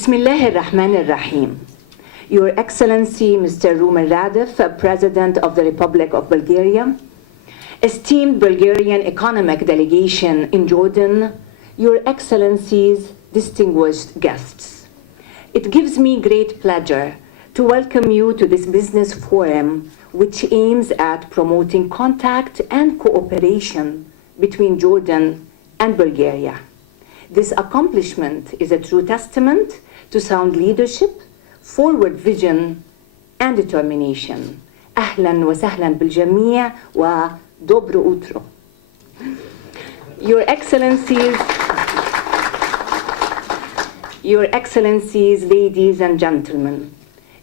Bismillah ar-Rahman ar-Rahim. Your Excellency, Mr. Rumen Radev, President of the Republic of Bulgaria, esteemed Bulgarian economic delegation in Jordan, Your Excellencies, distinguished guests. It gives me great pleasure to welcome you to this business forum, which aims at promoting contact and cooperation between Jordan and Bulgaria. This accomplishment is a true testament to sound leadership, forward vision, and determination. أهلا وسهلا بالجميع ودobro utro. Your Excellencies, ladies and gentlemen,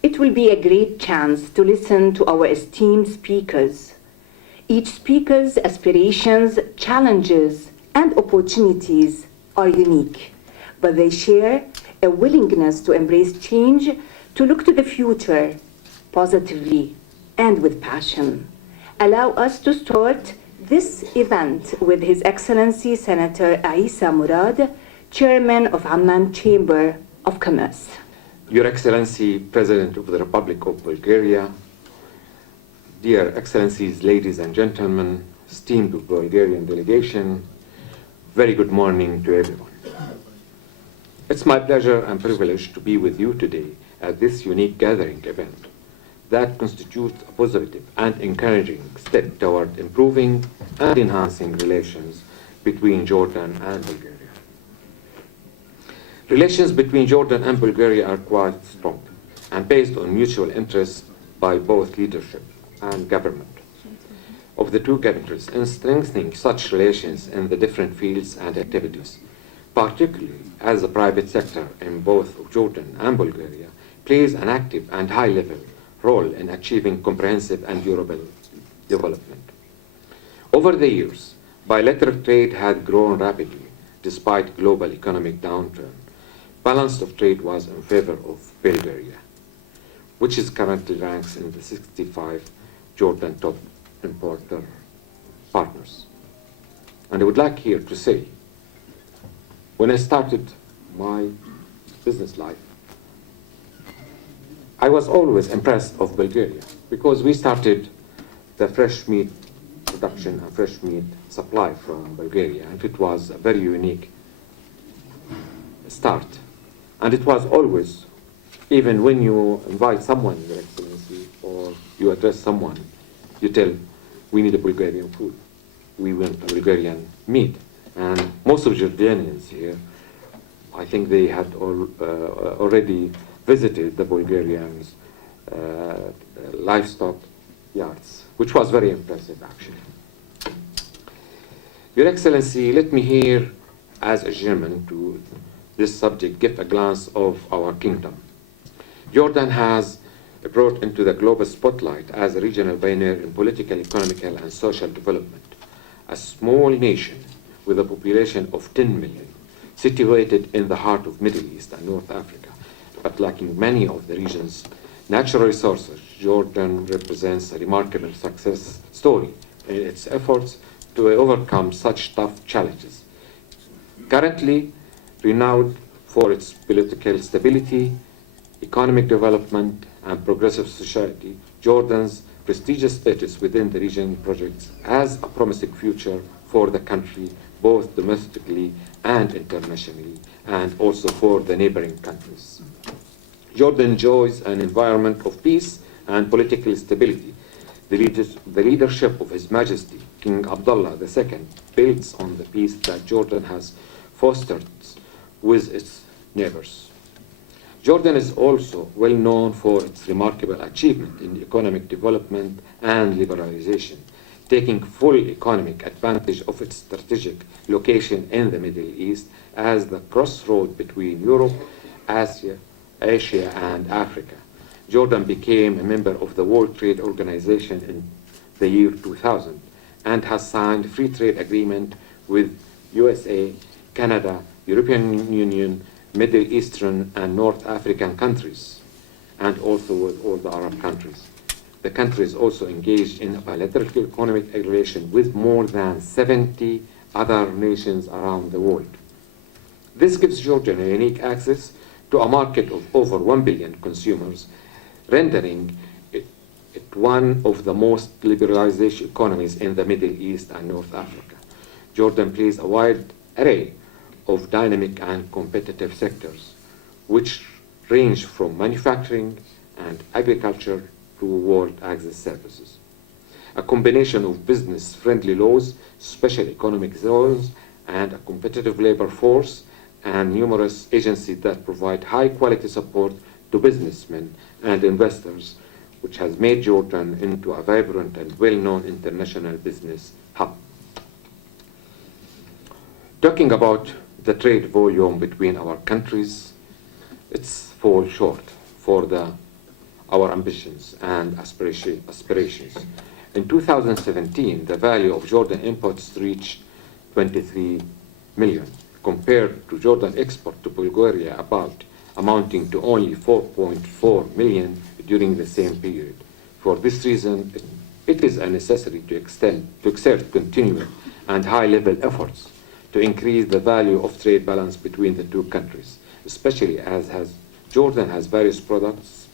it will be a great chance to listen to our esteemed speakers. Each speaker's aspirations, challenges, and opportunities are unique, but they share a willingness to embrace change, to look to the future positively and with passion. Allow us to start this event with His Excellency Senator Isa Murad, Chairman of Amman Chamber of Commerce. Your Excellency, President of the Republic of Bulgaria, dear Excellencies, ladies and gentlemen, esteemed Bulgarian delegation, very good morning to everyone. It's my pleasure and privilege to be with you today at this unique gathering event that constitutes a positive and encouraging step toward improving and enhancing relations between Jordan and Bulgaria. Relations between Jordan and Bulgaria are quite strong and based on mutual interests by both leadership and government of the two countries in strengthening such relations in the different fields and activities, particularly as the private sector in both Jordan and Bulgaria plays an active and high-level role in achieving comprehensive and durable development. Over the years, bilateral trade had grown rapidly despite global economic downturn. Balance of trade was in favor of Bulgaria, which is currently ranks in the 65 Jordan top importer partners. And I would like here to say, when I started my business life, I was always impressed of Bulgaria because we started the fresh meat production and fresh meat supply from Bulgaria, and it was a very unique start. And it was always, even when you invite someone, Your Excellency, or you address someone, you tell, we need a Bulgarian food. We want a Bulgarian meat. And most of Jordanians here, I think they had already visited the Bulgarians' livestock yards, which was very impressive, actually. Your Excellency, let me here, as a German, to this subject, give a glance of our kingdom. Jordan has brought into the global spotlight as a regional pioneer in political, economical, and social development. A small nation with a population of 10 million, situated in the heart of Middle East and North Africa, but lacking many of the region's natural resources, Jordan represents a remarkable success story in its efforts to overcome such tough challenges. Currently renowned for its political stability, economic development, and progressive society, Jordan's prestigious status within the region projects as a promising future for the country, both domestically and internationally, and also for the neighboring countries. Jordan enjoys an environment of peace and political stability. The leadership of His Majesty, King Abdullah II, builds on the peace that Jordan has fostered with its neighbors. Jordan is also well known for its remarkable achievement in economic development and liberalization, taking full economic advantage of its strategic location in the Middle East as the crossroad between Europe, Asia, and Africa. Jordan became a member of the World Trade Organization in the year 2000 and has signed free trade agreement with USA, Canada, European Union, Middle Eastern and North African countries, and also with all the Arab countries. The country is also engaged in a bilateral economic relation with more than 70 other nations around the world. This gives Jordan a unique access to a market of over 1 billion consumers, rendering it one of the most liberalized economies in the Middle East and North Africa. Jordan plays a wide array of dynamic and competitive sectors, which range from manufacturing and agriculture to world access services. A combination of business-friendly laws, special economic zones, and a competitive labor force, and numerous agencies that provide high-quality support to businessmen and investors, which has made Jordan into a vibrant and well-known international business hub. Talking about the trade volume between our countries, it's fall short for our ambitions and aspirations. In 2017, the value of Jordan imports reached 23 million, compared to Jordan export to Bulgaria amounting to only 4.4 million during the same period. For this reason, it is a necessity to exert continued and high-level efforts to increase the value of trade balance between the two countries, especially as Jordan has various products,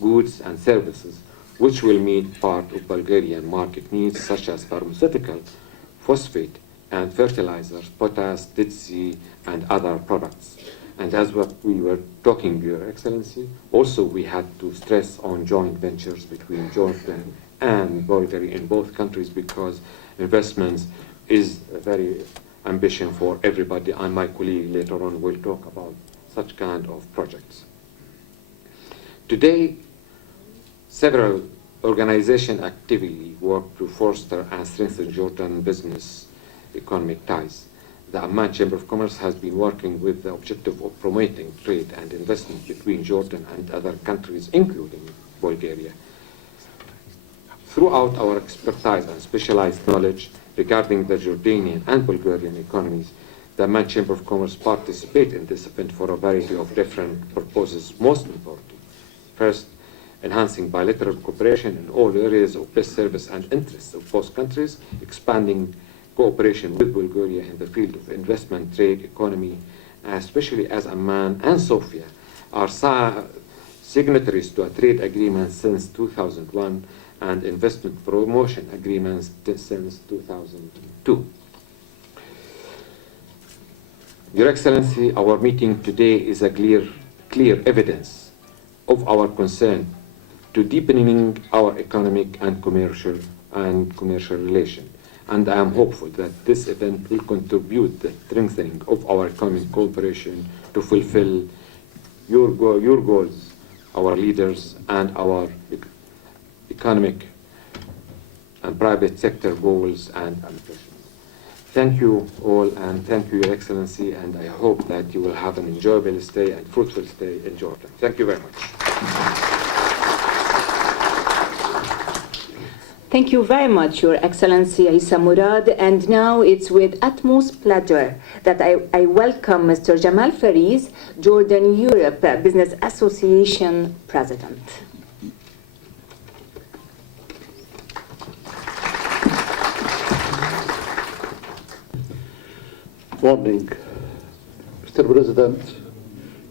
goods and services which will meet part of Bulgarian market needs, such as pharmaceutical, phosphate and fertilizers, potash, Dead Sea, and other products. And as what we were talking, Your Excellency, also we had to stress on joint ventures between Jordan and Bulgaria in both countries, because investments is a very ambition for everybody, and my colleague later on will talk about such kind of projects. Today, several organizations actively work to foster and strengthen Jordan business economic ties. The Amman Chamber of Commerce has been working with the objective of promoting trade and investment between Jordan and other countries, including Bulgaria. Throughout our expertise and specialized knowledge regarding the Jordanian and Bulgarian economies, the Amman Chamber of Commerce participates in this event for a variety of different purposes. Most important, first, enhancing bilateral cooperation in all areas of best service and interests of both countries, expanding cooperation with Bulgaria in the field of investment, trade, economy, especially as Amman and Sofia are signatories to a trade agreement since 2001 and investment promotion agreements since 2002. Your Excellency, our meeting today is a clear evidence of our concern to deepening our economic and commercial relations. And I am hopeful that this event will contribute to the strengthening of our economic cooperation to fulfill your goals, our leaders, and our economic and private sector goals and ambitions. Thank you all, and thank you, Your Excellency, and I hope that you will have an enjoyable stay and fruitful stay in Jordan. Thank you very much. Thank you very much, Your Excellency Isa Murad. And now it's with utmost pleasure that I welcome Mr. Jamal Fariz, Jordan Europe Business Association President. Morning, Mr. President,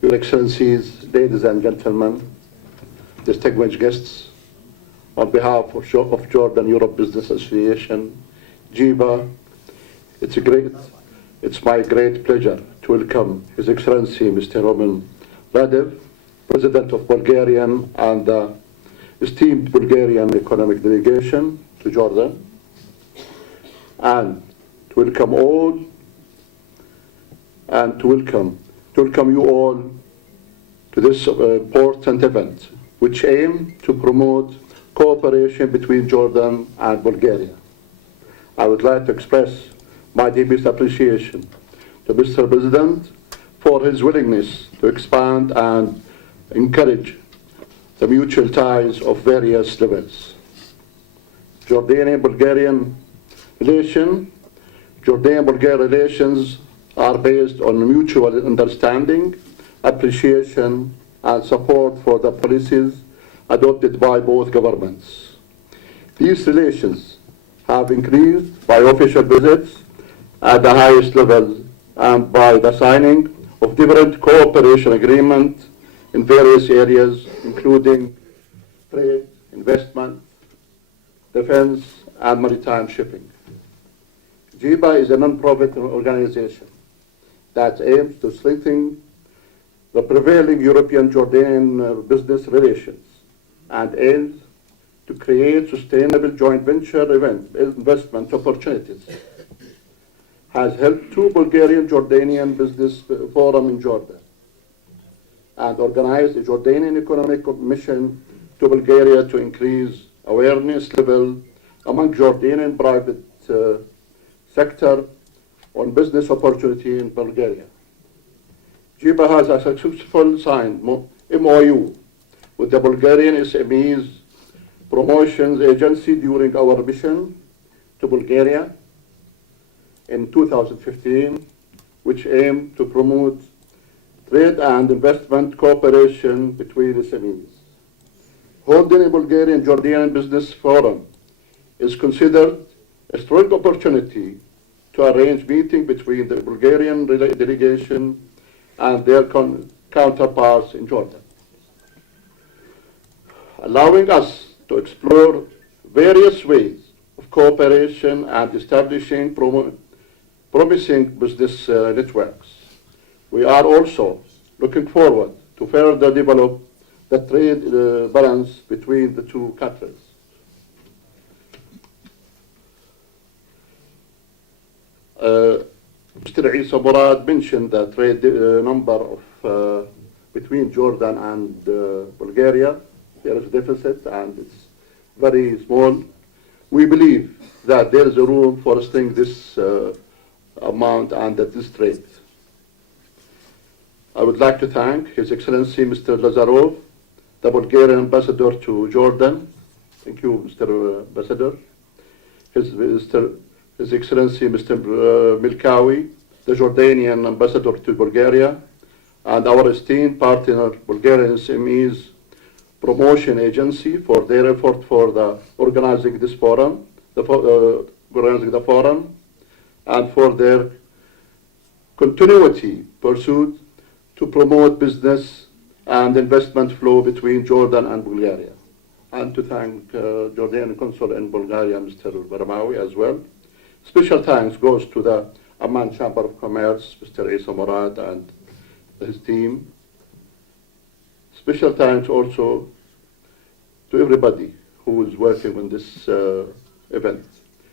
Your Excellencies, ladies and gentlemen, distinguished guests. On behalf of Jordan Europe Business Association, JIBA, it's my great pleasure to welcome His Excellency Mr. Roman Radev, President of Bulgarian and the esteemed Bulgarian Economic Delegation to Jordan, and to welcome all and to welcome you all to this important event, which aim to promote cooperation between Jordan and Bulgaria. I would like to express my deepest appreciation to Mr. President for his willingness to expand and encourage the mutual ties of various levels. Jordanian-Bulgarian relations are based on mutual understanding, appreciation, and support for the policies adopted by both governments. These relations have increased by official visits at the highest level and by the signing of different cooperation agreements in various areas, including trade, investment, defense, and maritime shipping. JIBA is a non-profit organization that aims to strengthen the prevailing European-Jordanian business relations and aims to create sustainable joint venture investment opportunities. Has held 2 Bulgarian-Jordanian business forums in Jordan and organized a Jordanian economic mission to Bulgaria to increase awareness level among Jordanian private sector on business opportunity in Bulgaria. JIBA has a successful signed MOU with the Bulgarian SMEs Promotions Agency during our mission to Bulgaria in 2015, which aimed to promote trade and investment cooperation between SMEs. Holding a Bulgarian-Jordanian business forum is considered a strong opportunity to arrange meeting between the Bulgarian delegation and their counterparts in Jordan, allowing us to explore various ways of cooperation and establishing promising business networks. We are also looking forward to further develop the trade balance between the two countries. Mr. Isa Murad mentioned the trade number of between Jordan and Bulgaria. There is a deficit and it's very small. We believe that there is a room for staying this amount and at this rate. I would like to thank His Excellency Mr. Lazarov, the Bulgarian Ambassador to Jordan. Thank you, Mr. Ambassador. His Excellency Mr. Milkawi, the Jordanian Ambassador to Bulgaria, and our esteemed partner, Bulgarian SMEs Promotion Agency, for their effort for the organizing this forum, organizing the forum, and for their continuity pursuit to promote business and investment flow between Jordan and Bulgaria. And to thank Jordanian Consul in Bulgaria, Mr. Baramawi, as well. Special thanks goes to the Amman Chamber of Commerce, Mr. Isa Murad and his team. Special thanks also to everybody who is working on this event.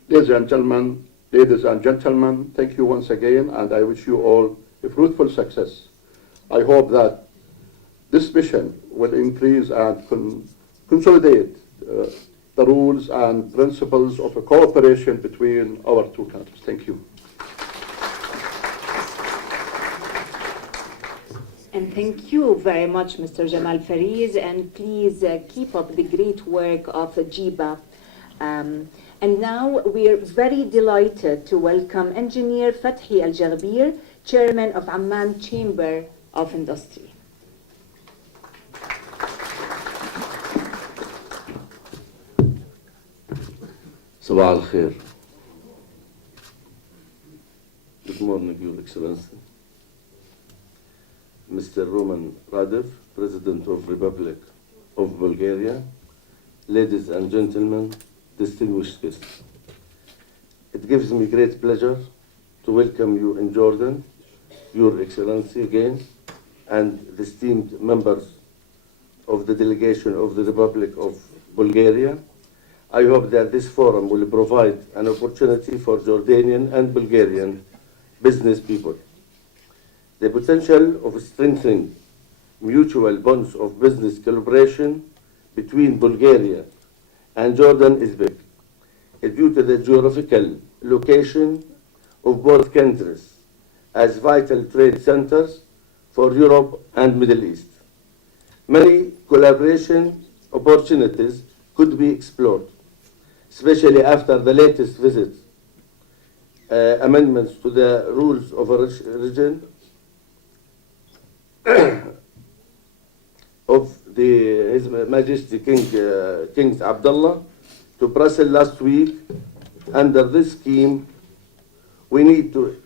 Ladies and gentlemen, thank you once again, and I wish you all a fruitful success. I hope that this mission will increase and consolidate the rules and principles of a cooperation between our two countries. Thank you. And thank you very much, Mr. Jamal Fariz, and please keep up the great work of JIBA. And now we're very delighted to welcome Engineer Fathi Al-Jaghbir, Chairman of Amman Chamber of Industry. صباح الخير. Good morning, Your Excellency. Mr. Roman Radev, President of Republic of Bulgaria, ladies and gentlemen, distinguished guests. It gives me great pleasure to welcome you in Jordan, Your Excellency again, and the esteemed members of the delegation of the Republic of Bulgaria. I hope that this forum will provide an opportunity for Jordanian and Bulgarian business people. The potential of strengthening mutual bonds of business collaboration between Bulgaria and Jordan is big, due to the geographical location of both countries as vital trade centers for Europe and Middle East. Many collaboration opportunities could be explored, especially after the latest visit, amendments to the rules of origin of His Majesty King Abdullah to Brussels last week. Under this scheme, we need to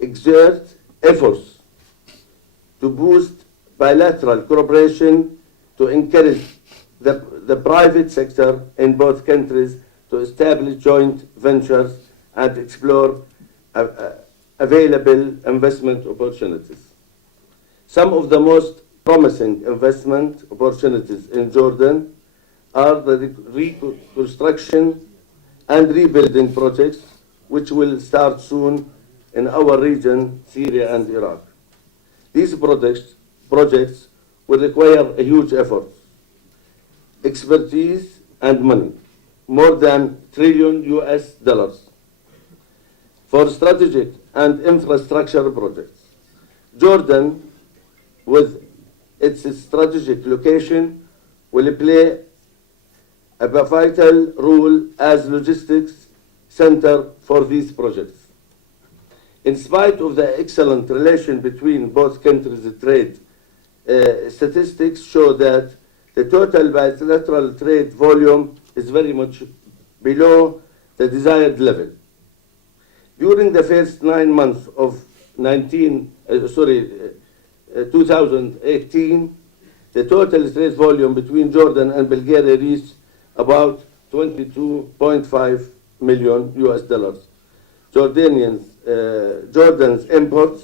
exert efforts to boost bilateral cooperation, to encourage the private sector in both countries to establish joint ventures and explore available investment opportunities. Some of the most promising investment opportunities in Jordan are the reconstruction and rebuilding projects, which will start soon in our region, Syria and Iraq. These projects will require a huge effort, expertise and money, more than $1 trillion for strategic and infrastructure projects. Jordan, with its strategic location, will play a vital role as logistics center for these projects. In spite of the excellent relation between both countries' trade, statistics show that the total bilateral trade volume is very much below the desired level. During the first 9 months of 2018, the total trade volume between Jordan and Bulgaria reached about $22.5 million. Jordan's imports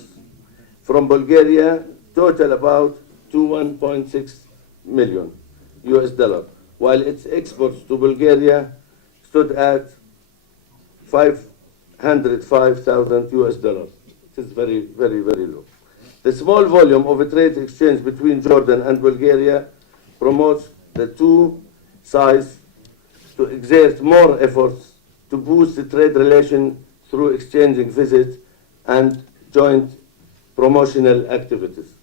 from Bulgaria total about $1.6 million, while its exports to Bulgaria stood at $505,000. It is very, very, very low. The small volume of a trade exchange between Jordan and Bulgaria promotes the two sides to exert more efforts to boost the trade relation through exchanging visits and joint promotional activities.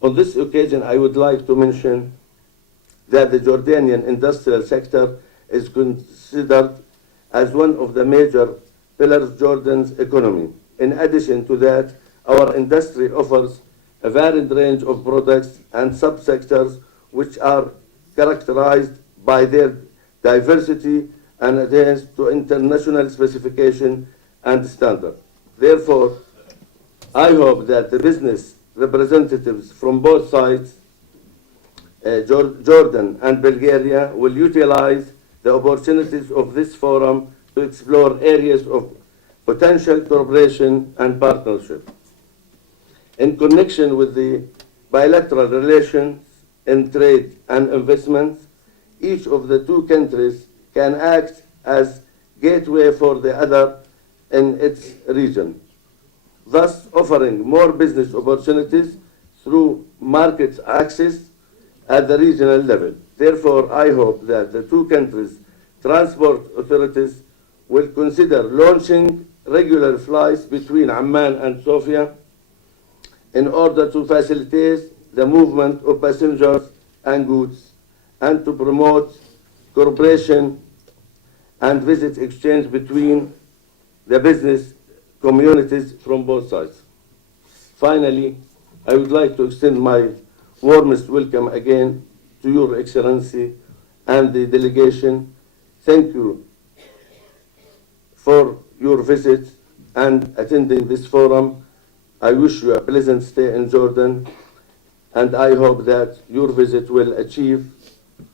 On this occasion, I would like to mention that the Jordanian industrial sector is considered as one of the major pillars of Jordan's economy. In addition to that, our industry offers a varied range of products and subsectors which are characterized by their diversity and adherence to international specification and standards. Therefore, I hope that the business representatives from both sides, Jordan and Bulgaria, will utilize the opportunities of this forum to explore areas of potential cooperation and partnership. In connection with the bilateral relations in trade and investments, each of the two countries can act as gateway for the other in its region, thus offering more business opportunities through market access at the regional level. Therefore, I hope that the two countries' transport authorities will consider launching regular flights between Amman and Sofia in order to facilitate the movement of passengers and goods and to promote cooperation and visit exchange between the business communities from both sides. Finally, I would like to extend my warmest welcome again to Your Excellency and the delegation. Thank you for your visit and attending this forum. I wish you a pleasant stay in Jordan, and I hope that your visit will achieve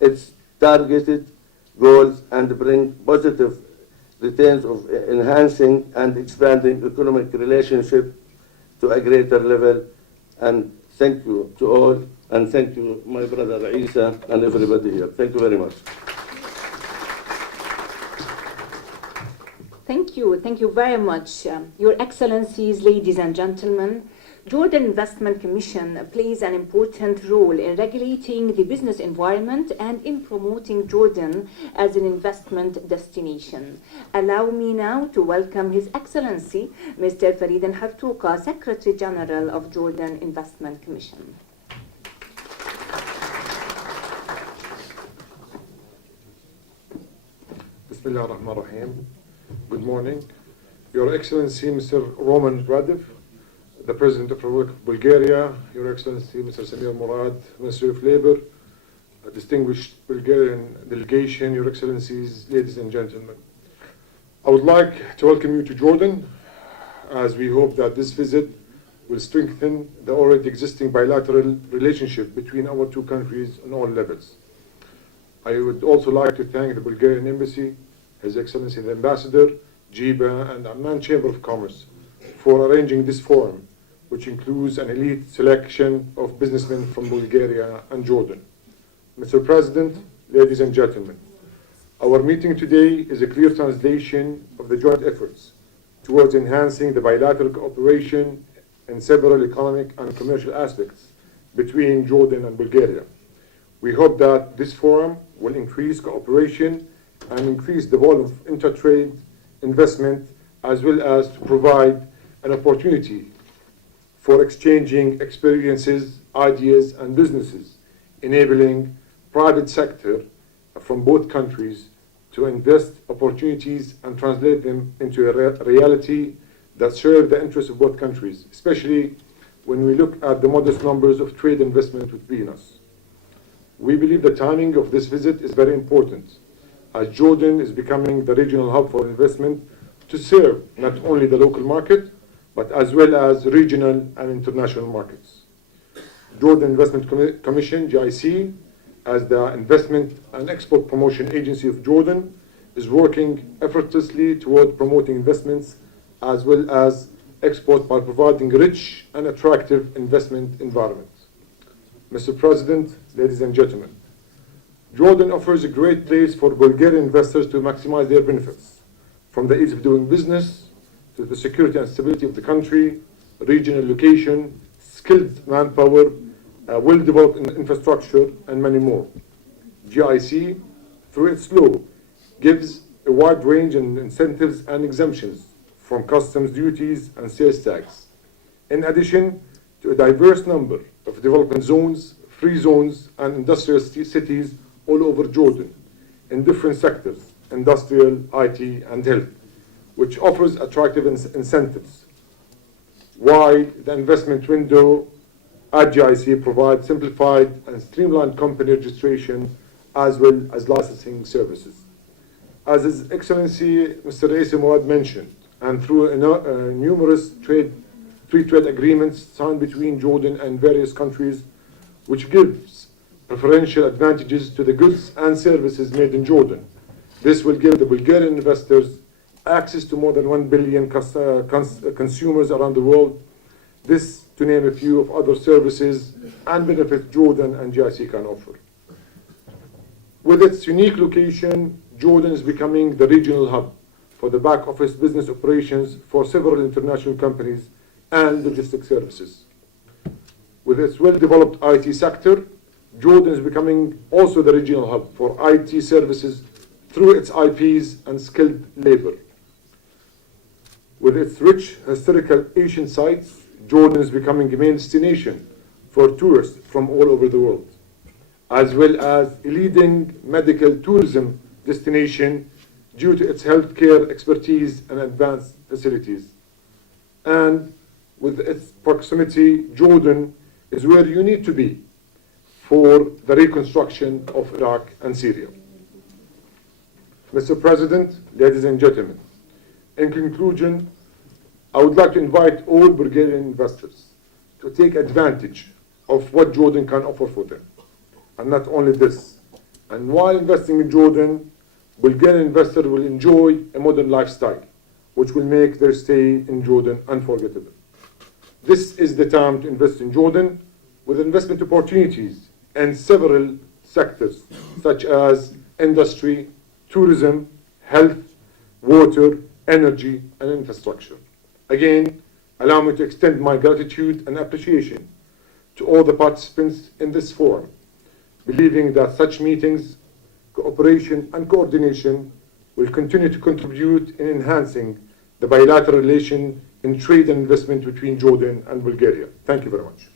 its targeted goals and bring positive returns of enhancing and expanding economic relationship to a greater level. And thank you to all, and thank you, my brother Isa, and everybody here. Thank you very much. Thank you very much. Your Excellencies, ladies and gentlemen, Jordan Investment Commission plays an important role in regulating the business environment and in promoting Jordan as an investment destination. Allow me now to welcome His Excellency, Mr. Farid Al-Hartouqa, Secretary General of Jordan Investment Commission. Bismillah ar-Rahman ar-Rahim. Good morning. Your Excellency, Mr. Roman Radev, the President of the Republic of Bulgaria, Your Excellency, Mr. Samir Murad, Minister of Labor, a distinguished Bulgarian delegation, Your Excellencies, ladies and gentlemen. I would like to welcome you to Jordan, as we hope that this visit will strengthen the already existing bilateral relationship between our two countries on all levels. I would also like to thank the Bulgarian Embassy, His Excellency the Ambassador, JIBA, and Amman Chamber of Commerce for arranging this forum, which includes an elite selection of businessmen from Bulgaria and Jordan. Mr. President, ladies and gentlemen, our meeting today is a clear translation of the joint efforts towards enhancing the bilateral cooperation in several economic and commercial aspects between Jordan and Bulgaria. We hope that this forum will increase cooperation and increase the volume of intertrade investment, as well as to provide an opportunity for exchanging experiences, ideas, and businesses, enabling private sector from both countries to invest opportunities and translate them into a reality that serve the interests of both countries, especially when we look at the modest numbers of trade investment between us. We believe the timing of this visit is very important, as Jordan is becoming the regional hub for investment to serve not only the local market, but as well as regional and international markets. Jordan Investment Commission, GIC, as the Investment and Export Promotion Agency of Jordan, is working effortlessly toward promoting investments as well as export by providing rich and attractive investment environment. Mr. President, ladies and gentlemen, Jordan offers a great place for Bulgarian investors to maximize their benefits, from the ease of doing business to the security and stability of the country, regional location, skilled manpower, well-developed infrastructure, and many more. GIC, through its law, gives a wide range of incentives and exemptions from customs duties and sales tax, in addition to a diverse number of development zones, free zones, and industrial cities all over Jordan in different sectors, industrial, IT, and health, which offers attractive incentives, while the investment window at GIC provides simplified and streamlined company registration as well as licensing services. As His Excellency Mr. Raisi Murad mentioned, and through numerous free trade agreements signed between Jordan and various countries, which gives preferential advantages to the goods and services made in Jordan. This will give the Bulgarian investors access to more than 1 billion consumers around the world. This, to name a few of other services and benefits Jordan and GIC can offer. With its unique location, Jordan is becoming the regional hub for the back office business operations for several international companies and logistics services. With its well-developed IT sector, Jordan is becoming also the regional hub for IT services through its IPs and skilled labor. With its rich historical ancient sites, Jordan is becoming a main destination for tourists from all over the world, as well as a leading medical tourism destination due to its healthcare expertise and advanced facilities. And with its proximity, Jordan is where you need to be for the reconstruction of Iraq and Syria. Mr. President, ladies and gentlemen, in conclusion, I would like to invite all Bulgarian investors to take advantage of what Jordan can offer for them. And not only this, and while investing in Jordan, Bulgarian investors will enjoy a modern lifestyle, which will make their stay in Jordan unforgettable. This is the time to invest in Jordan, with investment opportunities in several sectors, such as industry, tourism, health, water, energy, and infrastructure. Again, allow me to extend my gratitude and appreciation to all the participants in this forum, believing that such meetings, cooperation, and coordination will continue to contribute in enhancing the bilateral relation in trade and investment between Jordan and Bulgaria. Thank you very much.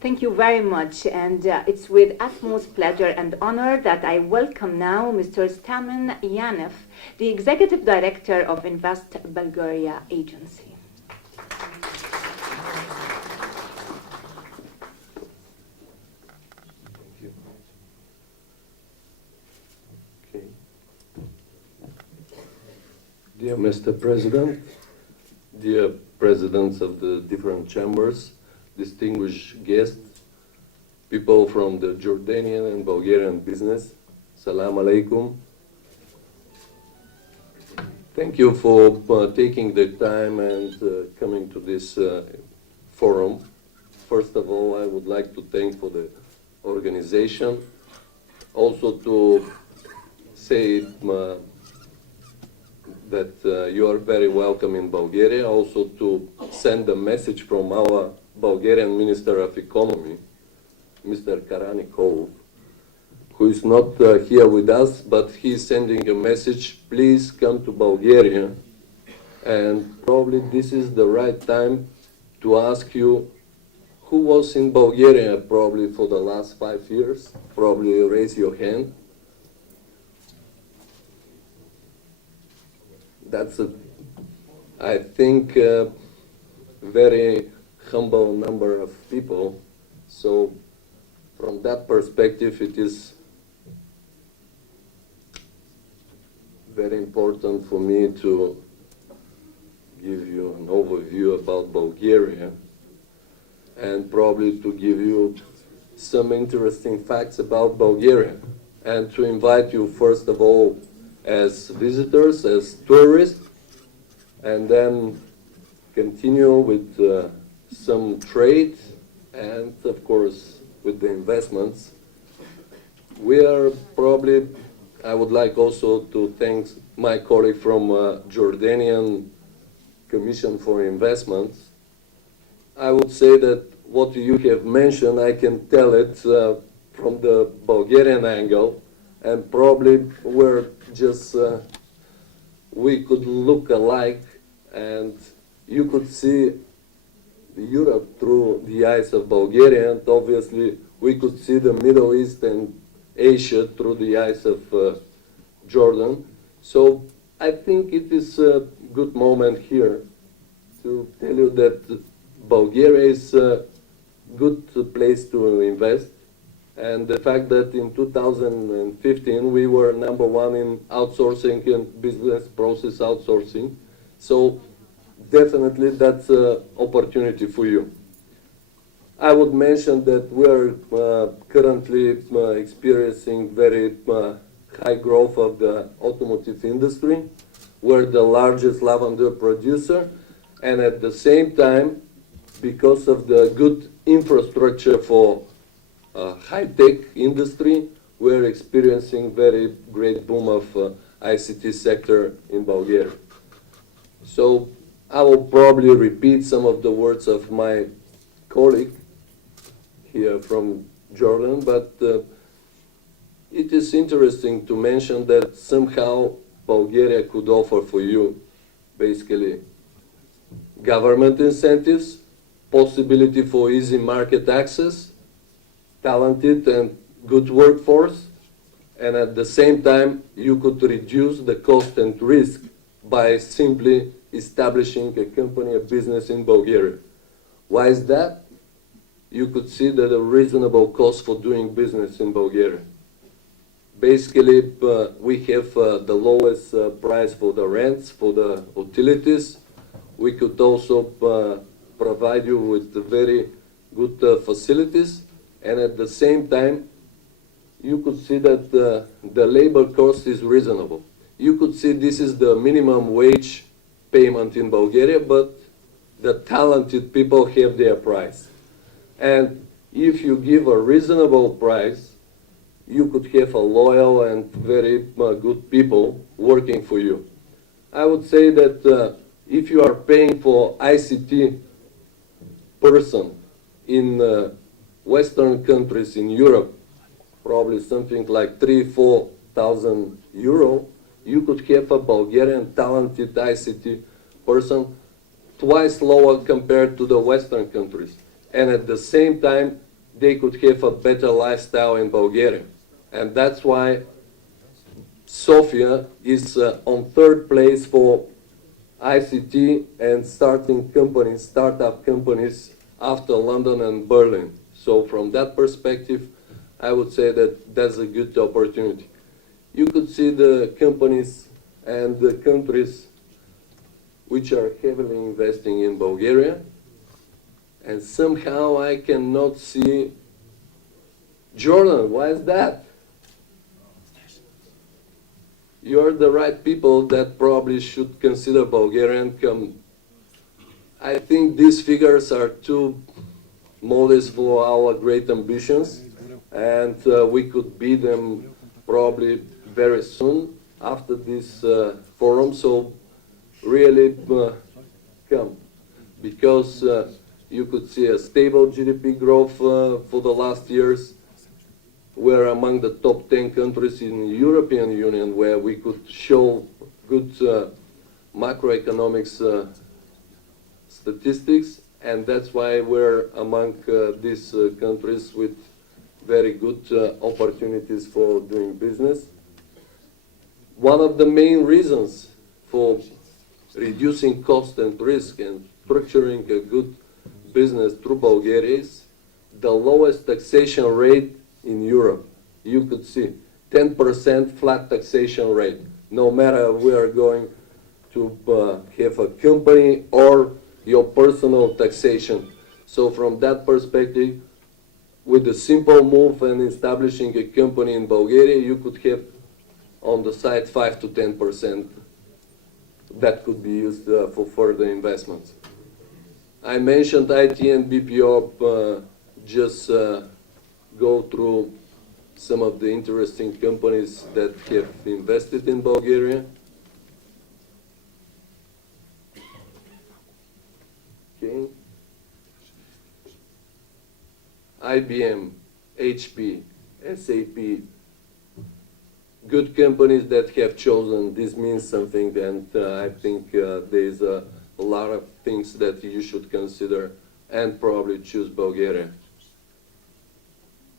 Thank you very much, and it's with utmost pleasure and honor that I welcome now Mr. Stamen Yanev, the Executive Director of Invest Bulgaria Agency. Dear Mr. President, dear presidents of the different chambers, distinguished guests, people from the Jordanian and Bulgarian business, Salam alaikum. Thank you for taking the time and coming to this forum. First of all, I would like to thank for the organization. Also to say that you are very welcome in Bulgaria. Also to send a message from our Bulgarian Minister of Economy, Mr. Karanikov, who is not here with us, but he's sending a message, please come to Bulgaria. And probably this is the right time to ask you, who was in Bulgaria probably for the last 5 years? Probably raise your hand. That's I think, very humble number of people. So from that perspective, it is very important for me to give you an overview about Bulgaria and probably to give you some interesting facts about Bulgaria and to invite you first of all as visitors, as tourists, and then continue with some trade and of course with the investments. We are probably, I would like also to thank my colleague from Jordanian Commission for Investments. I would say that what you have mentioned, I can tell it from the Bulgarian angle, and probably we're just, we could look alike, and you could see Europe through the eyes of Bulgaria, and obviously we could see the Middle East and Asia through the eyes of Jordan. So I think it is a good moment here to tell you that Bulgaria is a good place to invest. And the fact that in 2015 we were #1 in outsourcing and business process outsourcing. So definitely that's an opportunity for you. I would mention that we are currently experiencing very high growth of the automotive industry. We're the largest lavender producer, and at the same time, because of the good infrastructure for high-tech industry, we're experiencing very great boom of ICT sector in Bulgaria. So I will probably repeat some of the words of my colleague here from Jordan, but it is interesting to mention that somehow Bulgaria could offer for you basically government incentives, possibility for easy market access, talented and good workforce, and at the same time you could reduce the cost and risk by simply establishing a company, a business in Bulgaria. Why is that? You could see that a reasonable cost for doing business in Bulgaria. Basically, we have the lowest price for the rents, for the utilities. We could also provide you with very good facilities, and at the same time, you could see that the labor cost is reasonable. You could see this is the minimum wage payment in Bulgaria, but the talented people have their price. And if you give a reasonable price, you could have a loyal and very good people working for you. I would say that if you are paying for ICT person in Western countries in Europe, probably something like 3,000-4,000 euro, you could have a Bulgarian talented ICT person twice lower compared to the Western countries. And at the same time, they could have a better lifestyle in Bulgaria. And that's why Sofia is on 3rd place for ICT and startup companies after London and Berlin. So from that perspective, I would say that that's a good opportunity. You could see the companies and the countries which are heavily investing in Bulgaria, and somehow I cannot see Jordan. Why is that? You're the right people that probably should consider Bulgarian come. I think these figures are too modest for our great ambitions, and we could beat them probably very soon after this forum. So really come, because you could see a stable GDP growth for the last years. We're among the top 10 countries in the European Union where we could show good macroeconomics statistics, and that's why we're among these countries with very good opportunities for doing business. One of the main reasons for reducing cost and risk and structuring a good business through Bulgaria is the lowest taxation rate in Europe. You could see 10% flat taxation rate, no matter we are going to have a company or your personal taxation. So from that perspective, with a simple move and establishing a company in Bulgaria, you could have on the side 5 to 10% that could be used for further investments. I mentioned IT and BPO, just go through some of the interesting companies that have invested in Bulgaria. Okay. IBM, HP, SAP, good companies that have chosen. This means something, and I think there's a lot of things that you should consider and probably choose Bulgaria.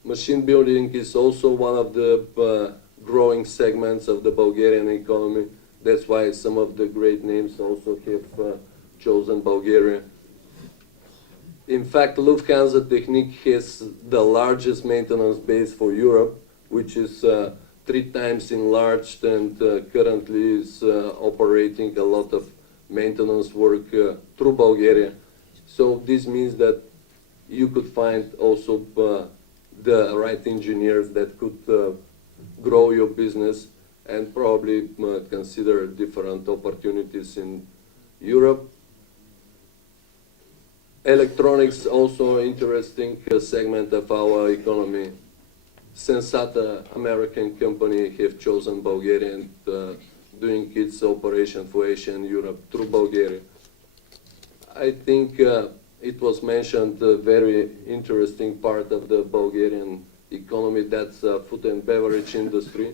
Machine building is also one of the growing segments of the Bulgarian economy. That's why some of the great names also have chosen Bulgaria. In fact, Lufthansa Technik has the largest maintenance base for Europe, which is 3 times enlarged, and currently is operating a lot of maintenance work through Bulgaria. So this means that you could find also the right engineers that could grow your business and probably consider different opportunities in Europe. Electronics, also interesting segment of our economy. Sensata, American company, have chosen Bulgaria and doing its operation for Asia and Europe through Bulgaria. I think it was mentioned a very interesting part of the Bulgarian economy, that's food and beverage industry.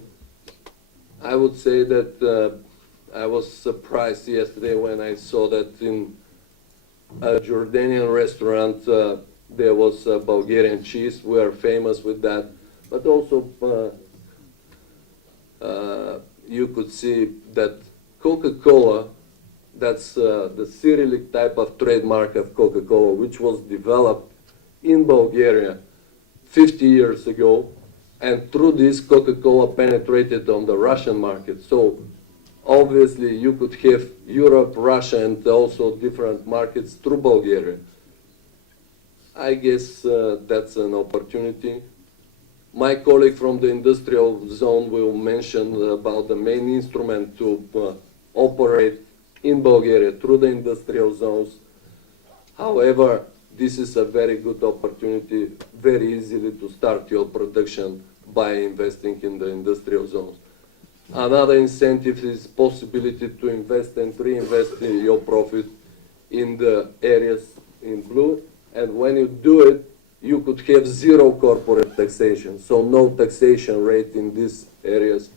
I would say that I was surprised yesterday when I saw that in a Jordanian restaurant there was Bulgarian cheese. We are famous with that, but also you could see that Coca-Cola, that's the Cyrillic type of trademark of Coca-Cola, which was developed in Bulgaria 50 years ago, and through this Coca-Cola penetrated on the Russian market. So obviously you could have Europe, Russia, and also different markets through Bulgaria. I guess that's an opportunity. My colleague from the industrial zone will mention about the main instrument to operate in Bulgaria through the industrial zones. However, this is a very good opportunity, very easily to start your production by investing in the industrial zones. Another incentive is possibility to invest and reinvest your profit in the areas in blue, and when you do it, you could have zero corporate taxation, so no taxation rate in these areas.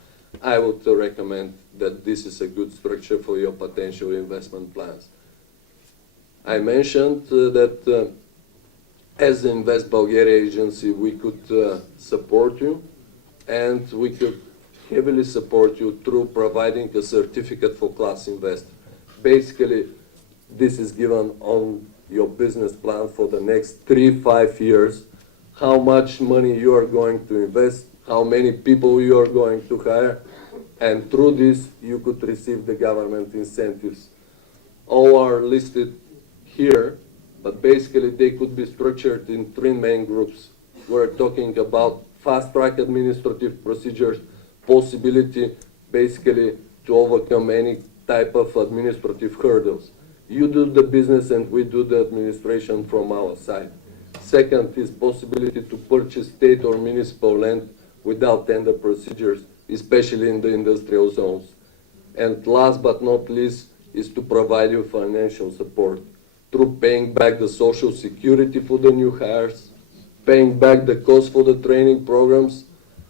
I would recommend that this is a good structure for your potential investment plans. I mentioned that as the Invest Bulgaria agency, we could support you, and we could heavily support you through providing a certificate for class invest. Basically, this is given on your business plan for the next 3-5 years, how much money you are going to invest, how many people you are going to hire, and through this you could receive the government incentives All are listed here, but basically they could be structured in three main groups. We're talking about fast-track administrative procedures, possibility basically to overcome any type of administrative hurdles. You do the business and we do the administration from our side. Second is possibility to purchase state or municipal land without tender procedures, especially in the industrial zones. And last but not least is to provide you financial support through paying back the social security for the new hires, paying back the cost for the training programs,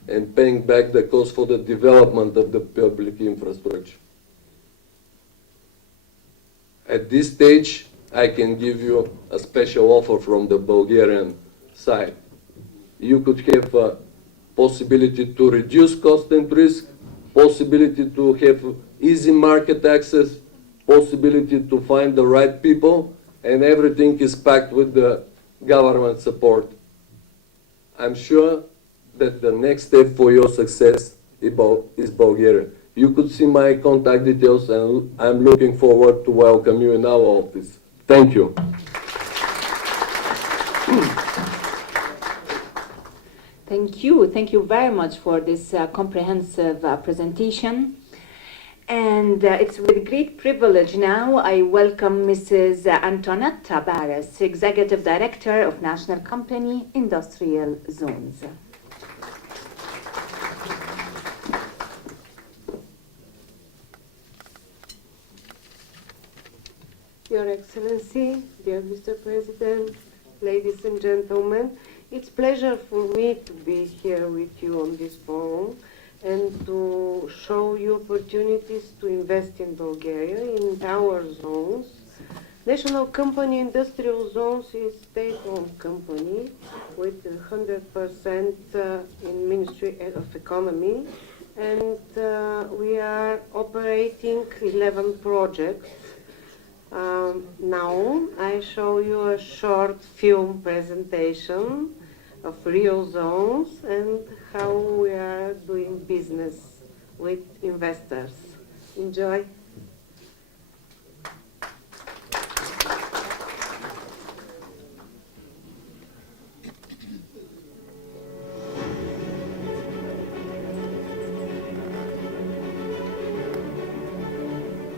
and paying back the cost for the development of the public infrastructure. At this stage, I can give you a special offer from the Bulgarian side. You could have a possibility to reduce cost and risk, possibility to have easy market access, possibility to find the right people, and everything is packed with the government support. I'm sure that the next step for your success is Bulgaria. You could see my contact details, and I'm looking forward to welcome you in our office. Thank you. Thank you. Thank you very much for this comprehensive presentation. And it's with great privilege now I welcome Mrs. Antonetta Barres, Executive Director of National Company Industrial Zones. Your Excellency, dear Mr. President, ladies and gentlemen, it's a pleasure for me to be here with you on this forum and to show you opportunities to invest in Bulgaria in our zones. National Company Industrial Zones is state-owned company with 100% in Ministry of Economy, and we are operating 11 projects. Now I show you a short film presentation of real zones and how we are doing business with investors. Enjoy.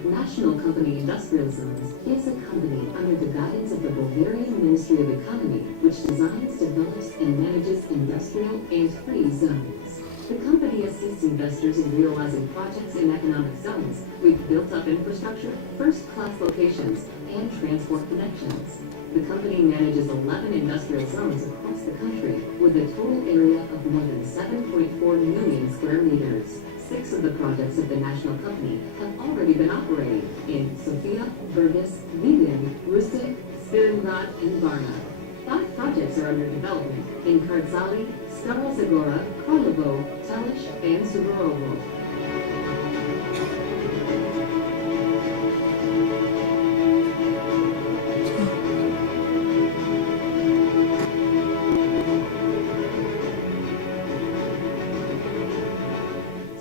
National Company Industrial Zones is a company under the guidance of the Bulgarian Ministry of Economy, which designs, develops, and manages industrial and free zones. The company assists investors in realizing projects in economic zones with built-up infrastructure, first-class locations, and transport connections. The company manages 11 industrial zones across the country with a total area of more than 7.4 million square meters. 6 of the projects of the national company have already been operating in Sofia, Burgas, Vidin, Rusi, Stalingrad, and Varna. 5 projects are under development in Kardzali, Stara Zagora, Karlovo, Telish, and Suvarovo.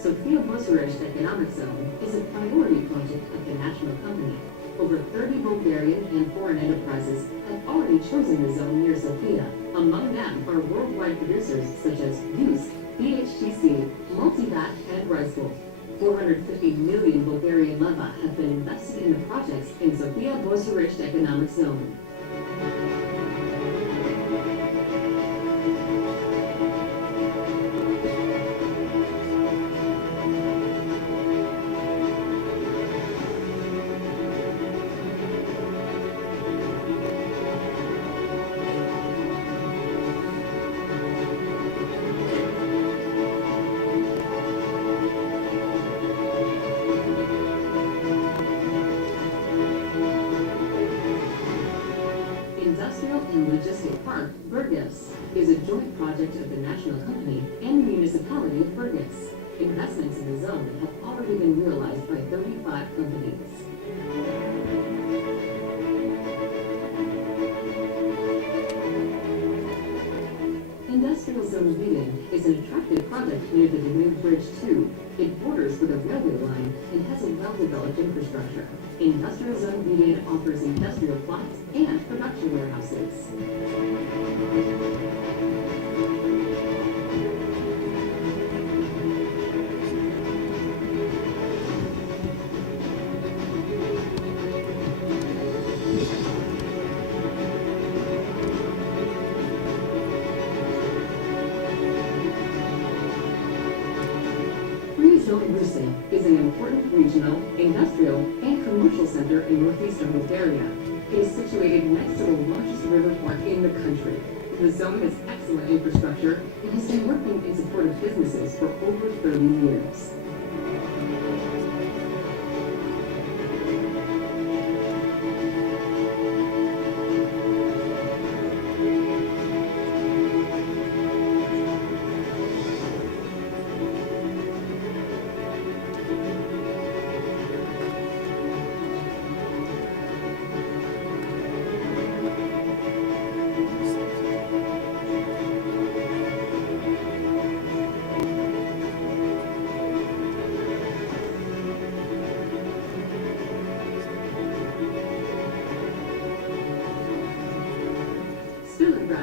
Sofia Bucharest Economic Zone is a priority project of the national company. Over 30 Bulgarian and foreign enterprises have already chosen the zone near Sofia. Among them are worldwide producers such as Yus, BHTC, Multivat, and Rice-Bowl. 450 million Bulgarian leva have been invested in the projects in Sofia Bucharest Economic Zone. Industrial and Logistic Park, Burgas, is a joint project of the national company and the municipality of Burgas. Investments in the zone have already been realized by 35 companies. Industrial Zone Vidin is is an attractive project near the Danube Bridge 2. It borders with a railway line and has a well-developed infrastructure. Industrial Zone Median offers industrial plots and production warehouses. Zone Rusin is an important regional, industrial, and commercial center in northeastern Bulgaria. It is situated next to the largest river park in the country. The zone has excellent infrastructure and has been working in support of businesses for over 30 years.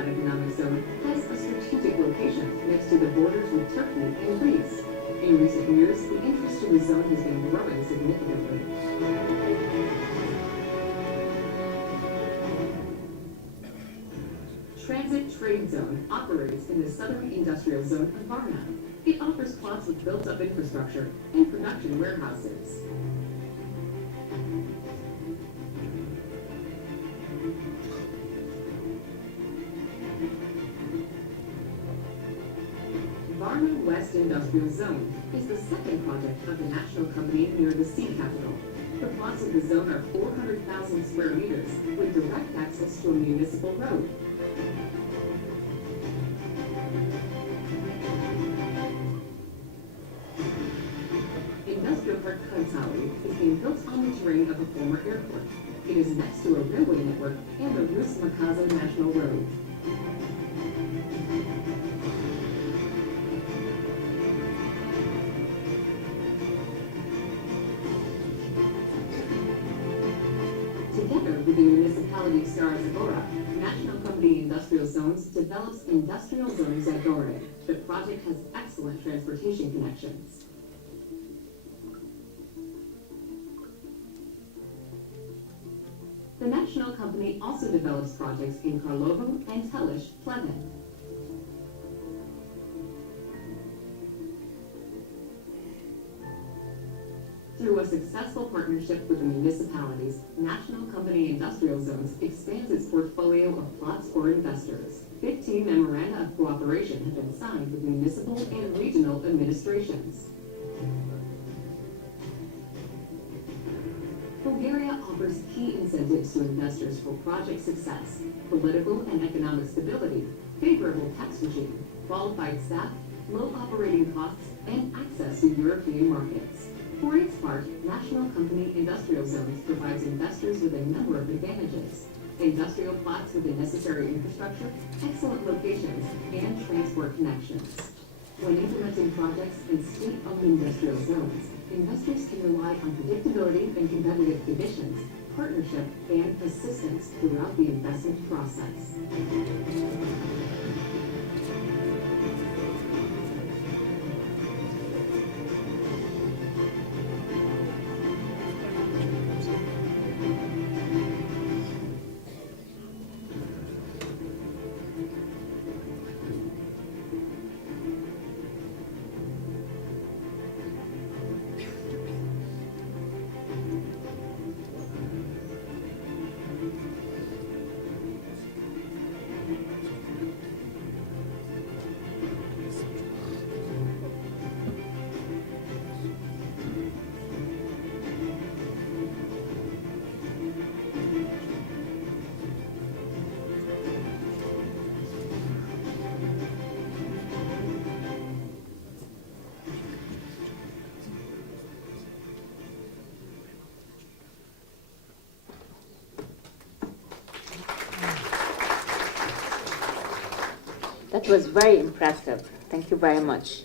Economic Zone has a strategic location next to the borders with Turkey and Greece. In recent years, the interest in the zone has been growing significantly. Transit Trade Zone operates in the southern industrial zone of Varna. It offers plots with built-up infrastructure and production warehouses. Varna West Industrial Zone is the second project of the national company near the sea capital. The plots of the zone are 400,000 square meters with direct access to a municipal road. Industrial Park Kantali is being built on the terrain of a former airport. It is next to a railway network and the Rus Makaza National Road. Together with the municipality of Stara Zagora, National Company Industrial Zones develops Industrial Zone Zagore. The project has excellent transportation connections. The national company also develops projects in Karlovo and Telish, Pleven. Through a successful partnership with the municipalities, National Company Industrial Zones expands its portfolio of plots for investors. 15 memoranda of cooperation have been signed with municipal and regional administrations. Bulgaria offers key incentives to investors for project success, political and economic stability, favorable tax regime, qualified staff, low operating costs, and access to European markets. For its part, National Company Industrial Zones provides investors with a number of advantages. Industrial plots with the necessary infrastructure, excellent locations, and transport connections. When implementing projects in state-owned industrial zones, investors can rely on predictability and competitive conditions, partnership, and assistance throughout the investment process. That was very impressive. Thank you very much.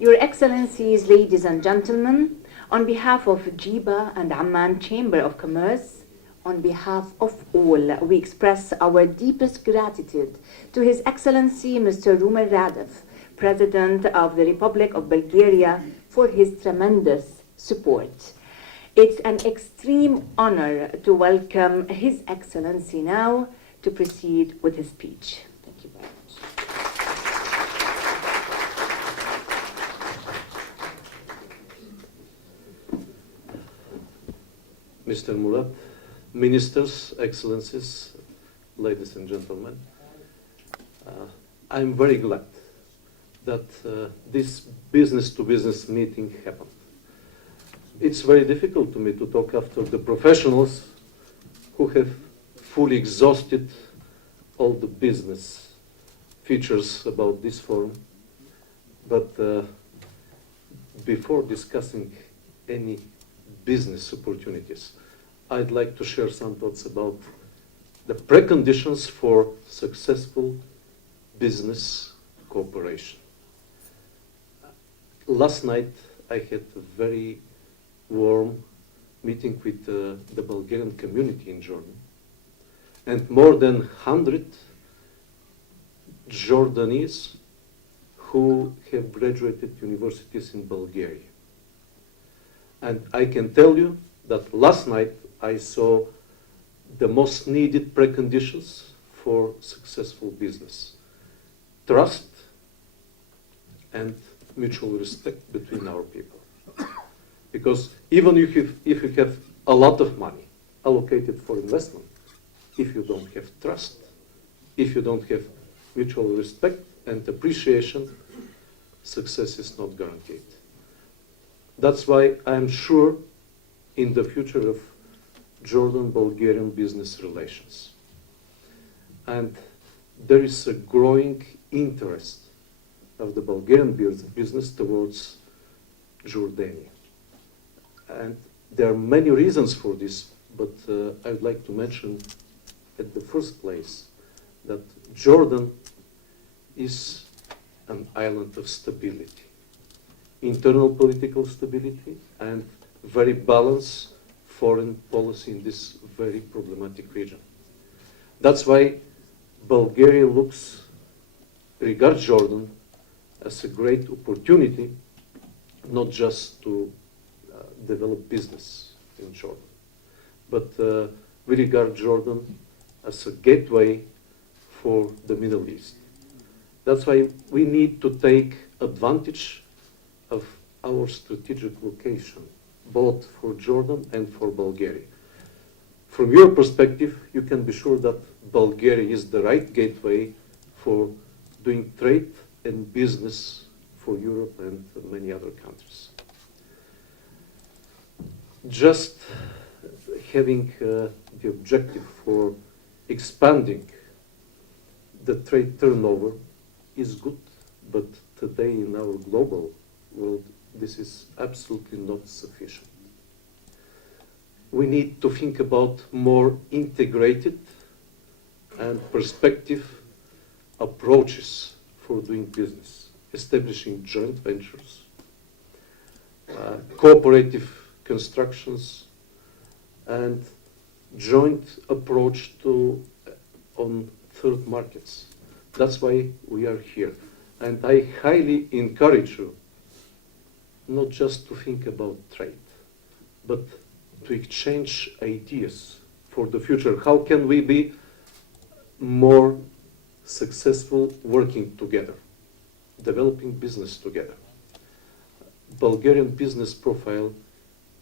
Your Excellencies, ladies and gentlemen, on behalf of JIBA and Amman Chamber of Commerce, on behalf of all, we express our deepest gratitude to His Excellency Mr. Rumen Radev, President of the Republic of Bulgaria, for his tremendous support. It's an extreme honor to welcome His Excellency now to proceed with his speech. Thank you very much. Mr. Murad, Ministers, Excellencies, ladies and gentlemen, I'm very glad that this business-to-business meeting happened. It's very difficult to me to talk after the professionals who have fully exhausted all the business features about this forum. But before discussing any business opportunities, I'd like to share some thoughts about the preconditions for successful business cooperation. Last night, I had a very warm meeting with the Bulgarian community in Jordan, and more than 100 Jordanese who have graduated universities in Bulgaria. And I can tell you that last night I saw the most needed preconditions for successful business: trust and mutual respect between our people. Because even if you have a lot of money allocated for investment, if you don't have trust, if you don't have mutual respect and appreciation, success is not guaranteed. That's why I'm sure in the future of Jordan-Bulgarian business relations. And there is a growing interest of the Bulgarian business towards Jordania. And there are many reasons for this, but I would like to mention at the first place that Jordan is an island of stability, internal political stability, and very balanced foreign policy in this very problematic region. That's why Bulgaria regards Jordan as a great opportunity, not just to develop business in Jordan, but we regard Jordan as a gateway for the Middle East. That's why we need to take advantage of our strategic location, both for Jordan and for Bulgaria. From your perspective, you can be sure that Bulgaria is the right gateway for doing trade and business for Europe and many other countries. Just having the objective for expanding the trade turnover is good, but today in our global world, this is absolutely not sufficient. We need to think about more integrated and perspective approaches for doing business, establishing joint ventures, cooperative constructions, and joint approach on third markets. That's why we are here. And I highly encourage you not just to think about trade, but to exchange ideas for the future. How can we be more successful working together, developing business together? Bulgarian business profile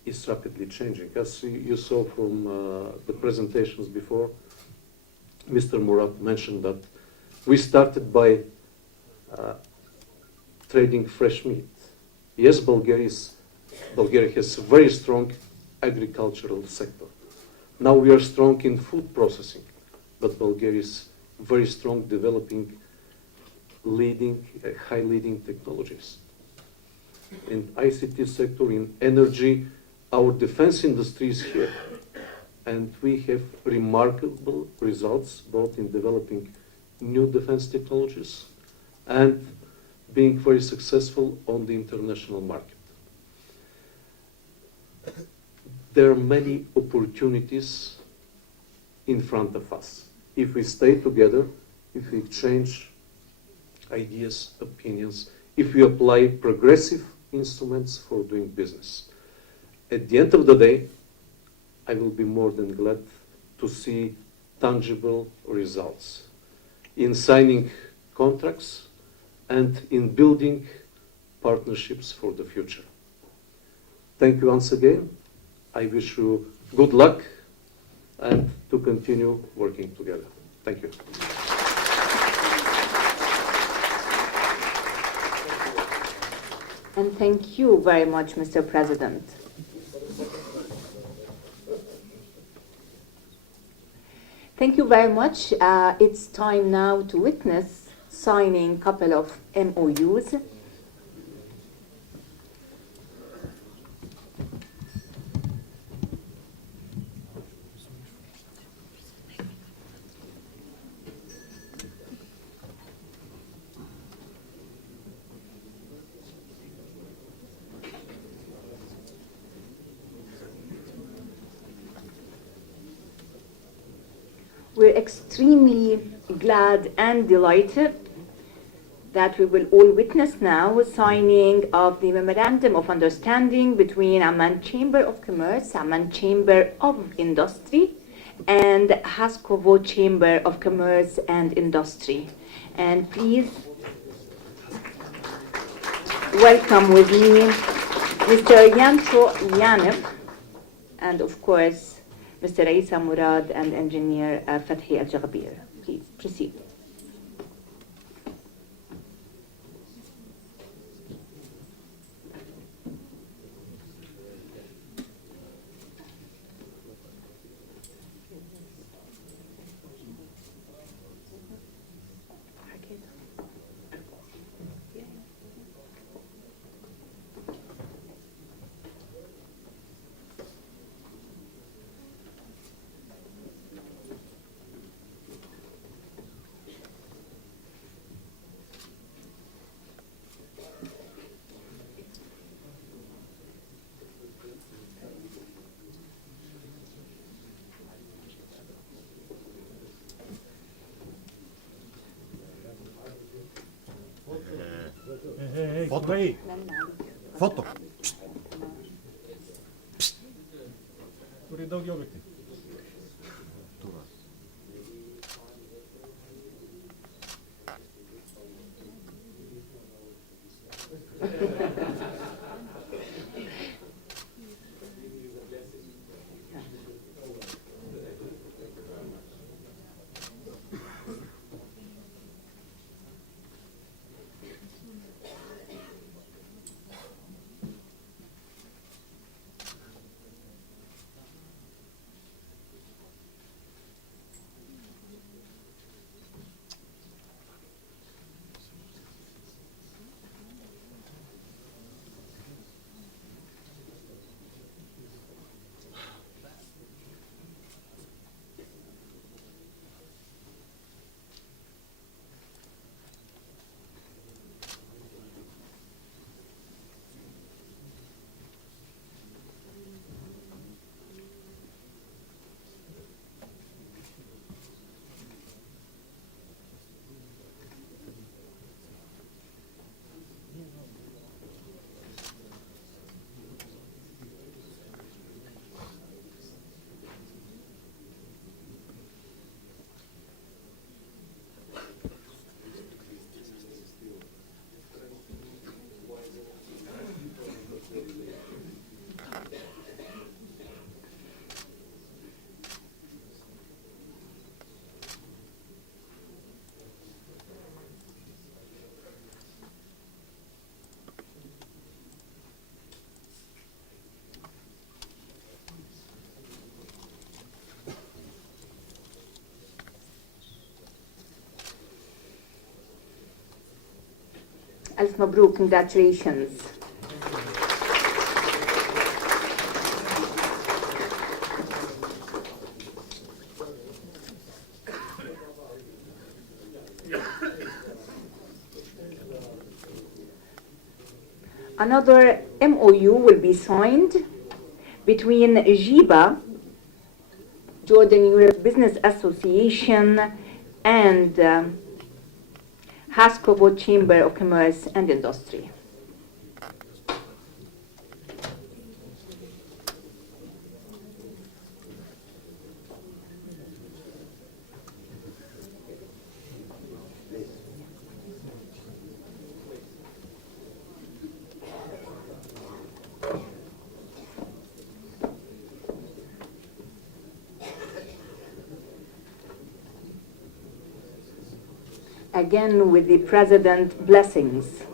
is rapidly changing. As you saw from the presentations before, Mr. Murad mentioned that we started by trading fresh meat. Yes, Bulgaria has a very strong agricultural sector. Now we are strong in food processing, but Bulgaria is very strong developing high leading technologies. In ICT sector, in energy, our defense industry is here. And we have remarkable results both in developing new defense technologies and being very successful on the international market. There are many opportunities in front of us. If we stay together, if we exchange ideas, opinions, if we apply progressive instruments for doing business. At the end of the day, I will be more than glad to see tangible results in signing contracts and in building partnerships for the future. Thank you once again. I wish you good luck and to continue working together. Thank you. And thank you very much, Mr. President. Thank you very much. It's time now to witness signing a couple of MOUs. We're extremely glad and delighted that we will all witness now signing of the Memorandum of Understanding between Amman Chamber of Commerce, Amman Chamber of Industry, and Haskovo Chamber of Commerce and Industry. And please welcome with me Mr. Yancho Yanib, and of course, Mr. Isa Murad and Engineer Fathi Al-Jagbir. Please proceed. اتفضل اتفضل اريد اجاوبك Alf Mabruk, congratulations. Another MOU will be signed between JIBA, Jordan Europe Business Association, and Haskovo Chamber of Commerce and Industry. Again, with the President's blessings.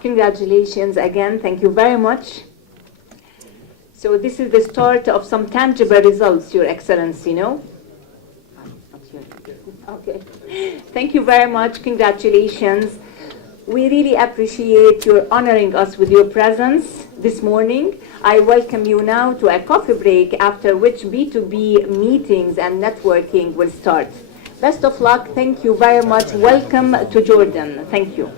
Congratulations again, thank you very much. So this is the start of some tangible results, Your Excellency, no? Okay, thank you very much, congratulations. We really appreciate your honoring us with your presence this morning. I welcome you now to a coffee break, after which B2B meetings and networking will start. Best of luck, thank you very much. Welcome to Jordan, thank you.